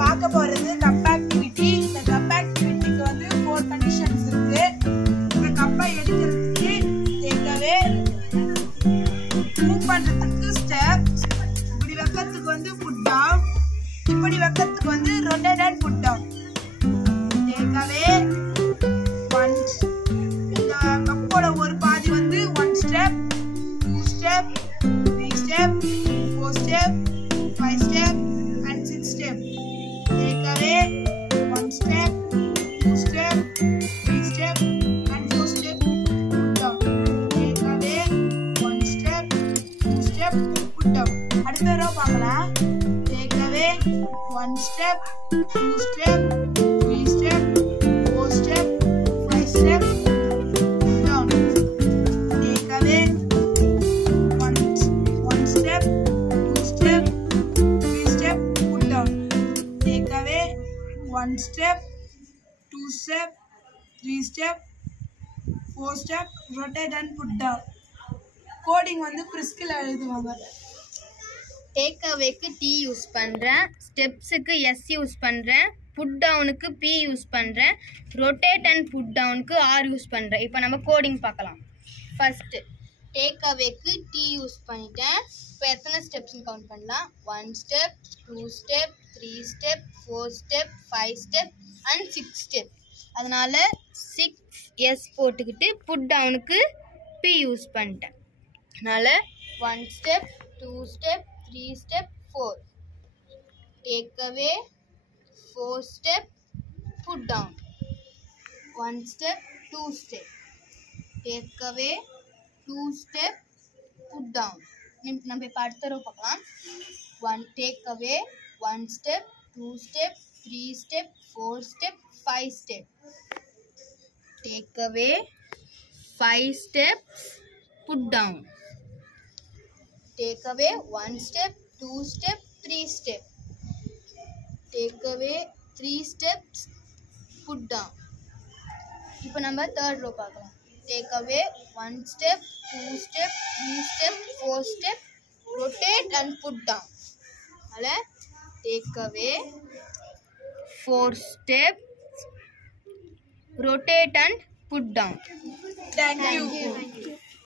பார்க்க போறது கம்பேக்டிவிட்டி. இந்த கம்பேக்டிவிட்டிக்கு வந்து 4 கண்டிஷன்ஸ் இருக்கு. இந்த கப்பை எடுக்கிறதுக்கு தேக்கவே, மூவ் பண்றதுக்கு ஸ்டெப், இப்படி வைக்கிறதுக்கு வந்து புட் டவுன், இப்படி வைக்கிறதுக்கு வந்து ரொட்டேட் அண்ட் புட் டவுன். தேக்கவே ஒன்ஸ், இந்த கப்போட ஒரு பாதி வந்து 1 step, 2 step, 3 step, 4 step, 5 step and 6 step. Take away 1 step, 2 step, 3 step and 4 step. Put down. Take away 1 step, 2 step, put down. அடுத்த row பார்க்கலாம். Take away 1 step, 2 step, 3 step, 4 step, 5 step, put down. Take away 1 step, 2 step, 3 step, put down. Take away 1 step, 2 step, 3 step, 4 step, rotate and put down. Coding வந்து பிரிஸ்கில் எழுதுவாங்க. Take அவேக்கு T use பண்ணுறேன், ஸ்டெப்ஸுக்கு S use பண்ணுறேன், put டவுனுக்கு B use பண்ணுறேன், rotate and put டவுனுக்கு R use பண்ணுறேன். இப்போ நம்ம கோடிங் பார்க்கலாம். ஃபஸ்ட்டு டேக் அவேக்கு டி யூஸ் பண்ணிட்டேன். இப்போ எத்தனை ஸ்டெப்ஸ்னு கவுண்ட் பண்ணலாம். 1 step, 2 step, 3 step, 4 step, 5 step and 6 step. அதனால் 6s போட்டுக்கிட்டு புட் டவுனுக்கு பி யூஸ் பண்ணிட்டேன். அதனால் 1 step, 2 step, 3 step, 4. Take away 4 step, put down 1 step, 2 step. Take away 2 step, put down. நம்ம இப்போ அடுத்த ரோ பார்க்கலாம். 1 take away 1 step, 2 step, 3 step, 4 step, 5 step. Take away 5 steps, put down. Take away 1 step, 2 step, 3 step. Take away 3 steps, put down. இப்போ நம்ம third row பார்க்கலாம். Take away 1 step, 2 step, 3 step, 4 step, rotate and put down. அதனால் take away 4 steps, rotate and put down. Thank you.